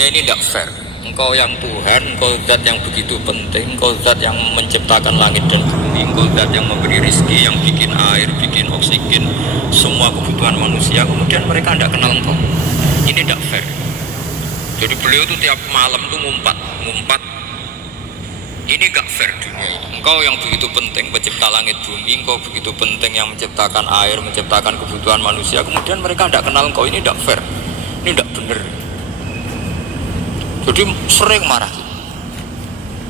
dunia ini tidak fair. Engkau yang Tuhan, engkau zat yang begitu penting, engkau zat yang menciptakan langit dan bumi, engkau zat yang memberi rizki, yang bikin air, bikin oksigen, semua kebutuhan manusia, kemudian mereka tidak kenal engkau. Ini tidak fair. Jadi beliau itu tiap malam tuh ngumpat. Ini gak fair dunia ini. Engkau yang begitu penting pencipta langit bumi, engkau begitu penting yang menciptakan air, menciptakan kebutuhan manusia, kemudian mereka tidak kenal engkau. Ini tidak fair, ini tidak benar. Jadi sering marah.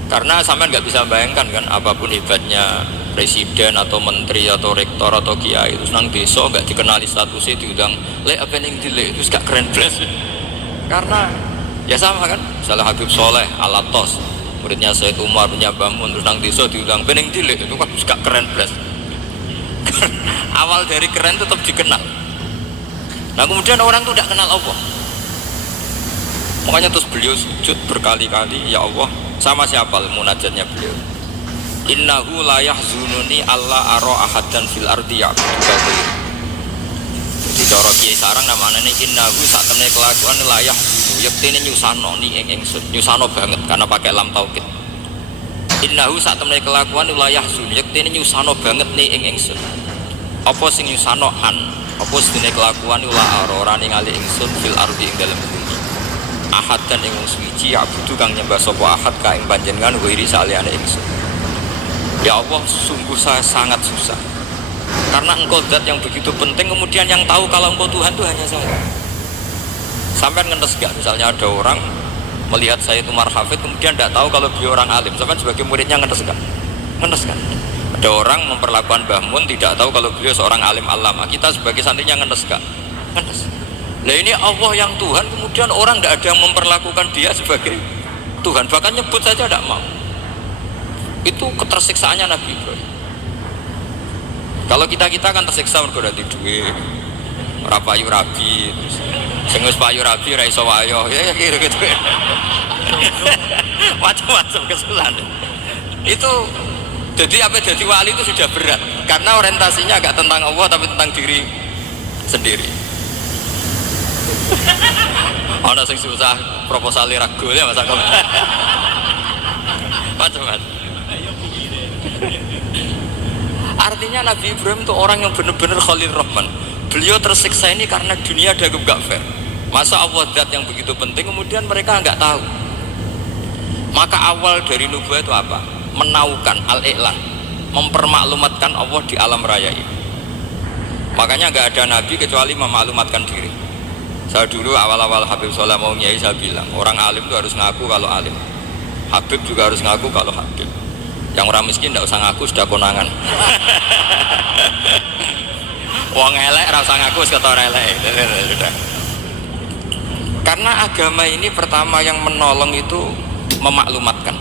Karena sampean nggak bisa bayangkan kan, apapun hebatnya presiden atau menteri atau rektor atau kiai itu nang desa nggak dikenali statusnya, diundang lek apa yang dilek itu gak keren belas. Karena ya sama kan, salah Habib Soleh Alatos, muridnya Said Umar punya Bamun, terus nang desa diundang pening dilek itu kan gak keren belas. Awal dari keren tetap dikenal. Nah kemudian orang itu tidak kenal Allah. Makanya terus beliau sujud berkali-kali, ya Allah, sama siapa munajatnya beliau? Innahu la yahzununi alla ara ahadan fil ardi ya'budu. Jadi cara kiai sarang namanya ini innahu sak temene kelakuan la yahzunu, yektene nyusano ni ingsun, nyusano banget karena pakai lam taukid. Innahu sak temene kelakuan la yahzun, yektene nyusano banget ni ingsun. Apa sing nyusano an? Apa sedene kelakuan la ora ningali ingsun fil ardi ing dalem bumi. Ahad dan ing wong suci abudu kang nyembah sapa ahad ka ing panjenengan wiri saliyane ingsun. Ya Allah, sungguh saya sangat susah. Karena engkau zat yang begitu penting, kemudian yang tahu kalau engkau Tuhan itu hanya saya. Sampai ngenes gak misalnya ada orang melihat saya itu marhafid kemudian tidak tahu kalau beliau orang alim. Sampai sebagai muridnya ngenes gak? Ngenes kan? Ada orang memperlakukan Mbah Mun tidak tahu kalau beliau seorang alim alama. Kita sebagai santrinya ngenes gak? Ngenes. Nah ini Allah yang Tuhan, kemudian orang tidak ada yang memperlakukan dia sebagai Tuhan, bahkan nyebut saja tidak mau. Itu ketersiksaannya Nabi Ibrahim. Kalau kita kan tersiksa mergo dadi duwe, ora payu rabi, sing wis payu rabi ra iso wayo, ya gitu. Macam-macam kesulitan. Itu jadi apa, jadi wali itu sudah berat karena orientasinya agak tentang Allah tapi tentang diri sendiri. Ada sing susah proposal ragu ya masa kamu macam-macam. Artinya Nabi Ibrahim itu orang yang benar-benar Khalil Rahman. Beliau tersiksa ini karena dunia dianggap gak fair. Masa Allah zat yang begitu penting kemudian mereka nggak tahu. Maka awal dari nubuah itu apa? Menaukan al-i'lan, mempermaklumatkan Allah di alam raya ini. Makanya nggak ada nabi kecuali memaklumatkan diri. Saya dulu awal-awal Habib Soleh mau nyai, saya bilang orang alim itu harus ngaku kalau alim. Habib juga harus ngaku kalau Habib. Yang orang miskin tidak usah ngaku, sudah konangan. Wong elek rasa ngaku kata orang elek. Karena agama ini pertama yang menolong itu memaklumatkan.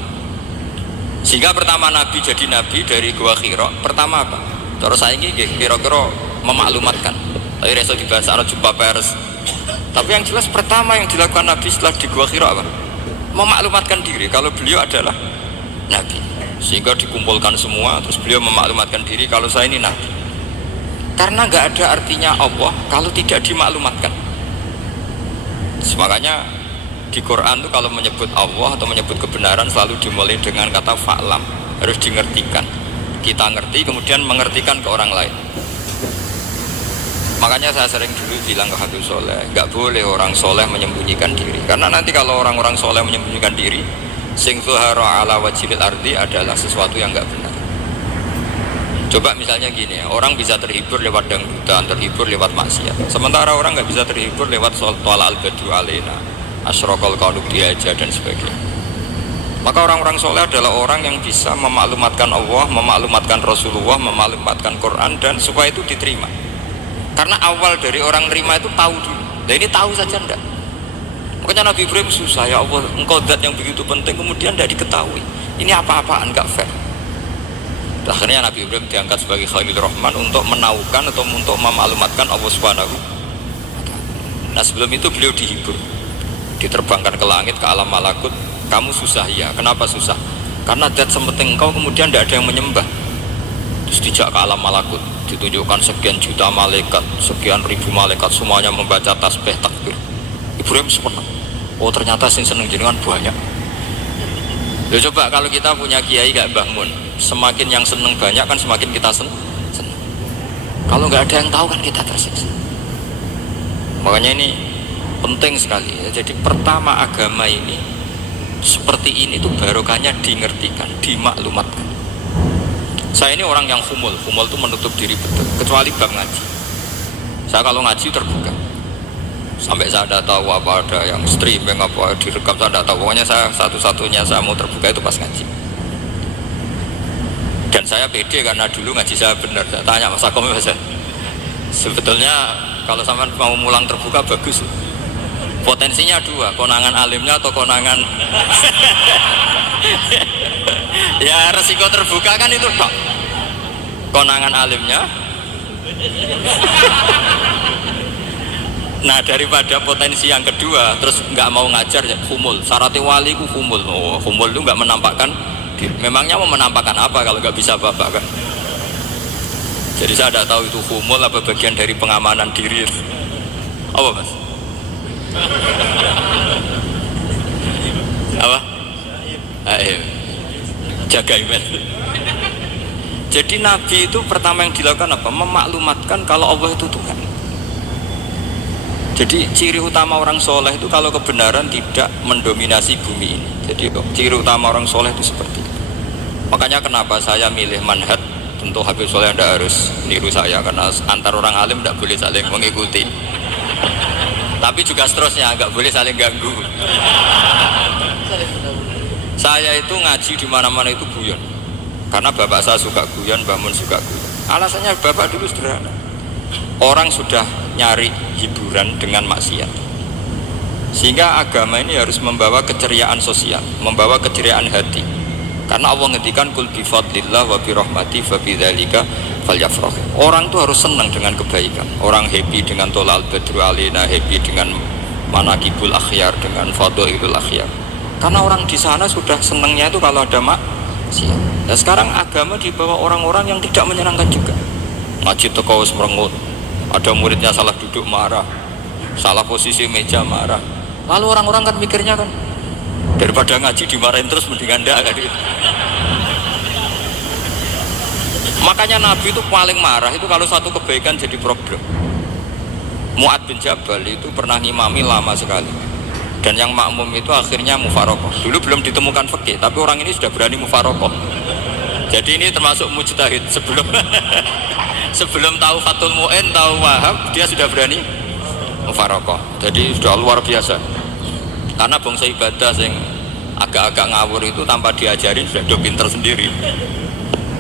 Sehingga pertama Nabi jadi Nabi dari Gua Hira, pertama apa? Terus saya ini kira-kira memaklumatkan. Tapi reso dibahas ada jumpa pers. Tapi yang jelas pertama yang dilakukan Nabi setelah di Gua Hira apa? Memaklumatkan diri kalau beliau adalah Nabi. Sehingga dikumpulkan semua, terus beliau memaklumatkan diri kalau saya ini Nabi. Karena nggak ada artinya Allah kalau tidak dimaklumatkan. Makanya di Quran itu kalau menyebut Allah atau menyebut kebenaran selalu dimulai dengan kata fa'lam, harus dimengertikan. Kita ngerti kemudian mengertikan ke orang lain. Makanya saya sering dulu bilang ke Habib Soleh, nggak boleh orang soleh menyembunyikan diri. Karena nanti kalau orang-orang soleh menyembunyikan diri, sing zuhara ala wajhil ardi adalah sesuatu yang nggak benar. Coba misalnya gini, orang bisa terhibur lewat dangdutan, terhibur lewat maksiat. Sementara orang nggak bisa terhibur lewat tolak al-badu alaina, asyraqal qalub diaja dan sebagainya. Maka orang-orang soleh adalah orang yang bisa memaklumatkan Allah, memaklumatkan Rasulullah, memaklumatkan Quran dan supaya itu diterima. Karena awal dari orang terima itu tahu dulu. Nah ini tahu saja enggak. Makanya Nabi Ibrahim susah, ya Allah, engkau zat yang begitu penting kemudian tidak diketahui. Ini apa-apaan, enggak fair. Akhirnya Nabi Ibrahim diangkat sebagai Khalil Rahman untuk menaukan atau untuk memaklumatkan Allah Subhanahu. Nah sebelum itu beliau dihibur, diterbangkan ke langit, ke alam malakut. Kamu susah ya, kenapa susah? Karena zat sepenting engkau kemudian tidak ada yang menyembah. Terus dijak ke alam malakut, ditunjukkan sekian juta malaikat, sekian ribu malaikat, semuanya membaca tasbih takbir. Ibrahim senang. Oh ternyata sing seneng jenengan banyak. Loh coba kalau kita punya kiai kayak Mbah Mun, semakin yang seneng banyak kan semakin kita seneng. Kalau nggak ada yang tahu kan kita tersiksa. Makanya ini penting sekali ya. Jadi pertama agama ini seperti ini tuh barokahnya dingertikan, dimaklumatkan. Saya ini orang yang humul tuh menutup diri betul, kecuali bab ngaji. Saya kalau ngaji terbuka, sampai saya tidak tahu apa ada yang streaming apa direkam, saya tidak tahu. Pokoknya saya satu-satunya saya mau terbuka itu pas ngaji. Dan saya pede karena dulu ngaji saya benar. Saya tanya Mas Akom, sebetulnya kalau sama mau mulang terbuka bagus. Potensinya dua, konangan alimnya atau konangan ya resiko terbuka kan itu dok. Konangan alimnya. Nah daripada potensi yang kedua terus nggak mau ngajar ya humul. Syaratnya wali ku humul. Oh, humul itu nggak menampakkan diri. Memangnya mau menampakkan apa kalau nggak bisa bapak kan? Jadi saya tidak tahu itu humul apa bagian dari pengamanan diri. Apa mas? Apa? Ayo, jaga iman. Jadi Nabi itu pertama yang dilakukan apa? Memaklumatkan kalau Allah itu Tuhan. Jadi ciri utama orang soleh itu kalau kebenaran tidak mendominasi bumi ini. Jadi ciri utama orang soleh itu seperti itu. Makanya kenapa saya milih manhaj. Tentu Habib Soleh tidak harus niru saya karena antar orang alim tidak boleh saling mengikuti. Tapi juga seterusnya nggak boleh saling ganggu. Saya itu ngaji di mana-mana itu guyon. Karena bapak saya suka guyon, Mbah Mun suka guyon. Alasannya bapak dulu sederhana. Orang sudah nyari hiburan dengan maksiat. Sehingga agama ini harus membawa keceriaan sosial, membawa keceriaan hati. Karena Allah ngendikan kul bi fadlillah wa bi rahmati fa bidzalika falyafrah. Orang tuh harus senang dengan kebaikan. Orang happy dengan tolal badru alina, happy dengan manaqibul akhyar, dengan fadhailul akhyar. Karena orang di sana sudah senangnya itu kalau ada maksiat. Nah, sekarang agama dibawa orang-orang yang tidak menyenangkan juga. Ngaji teko wis merengut. Ada muridnya salah duduk marah. Salah posisi meja marah. Lalu orang-orang kan mikirnya kan daripada ngaji dimarahin terus mendingan ndak kan gitu. Makanya Nabi itu paling marah itu kalau satu kebaikan jadi problem. Mu'ad bin Jabal itu pernah ngimami lama sekali. Dan yang makmum itu akhirnya mufarokoh. Dulu belum ditemukan fikih, tapi orang ini sudah berani mufarokoh. Jadi ini termasuk mujtahid sebelum sebelum tahu Fathul Mu'in, tahu Wahab, dia sudah berani mufarokoh. Jadi sudah luar biasa. Karena bangsa ibadah yang agak-agak ngawur itu tanpa diajarin sudah pinter sendiri.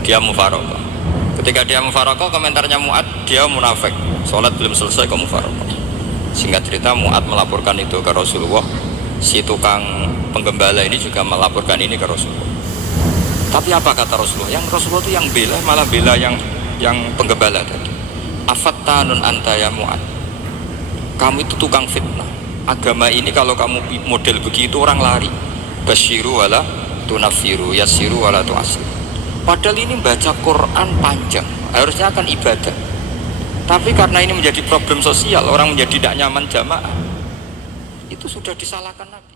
Dia mufarokoh. Ketika dia mufarokoh, komentarnya Mu'ad, dia munafik. Sholat belum selesai kok mufarokoh. Singkat cerita Mu'ad melaporkan itu ke Rasulullah. Si tukang penggembala ini juga melaporkan ini ke Rasulullah. Tapi apa kata Rasulullah? Yang Rasulullah itu yang bela, malah bela yang penggembala tadi. Afattanun anta ya Mu'ad. Kamu itu tukang fitnah. Agama ini kalau kamu model begitu orang lari. Basyiru wala tunafiru, yassiru wala tu'asir. Padahal ini baca Quran panjang, harusnya akan ibadah. Tapi karena ini menjadi problem sosial, orang menjadi tidak nyaman jamaah, itu sudah disalahkan Nabi.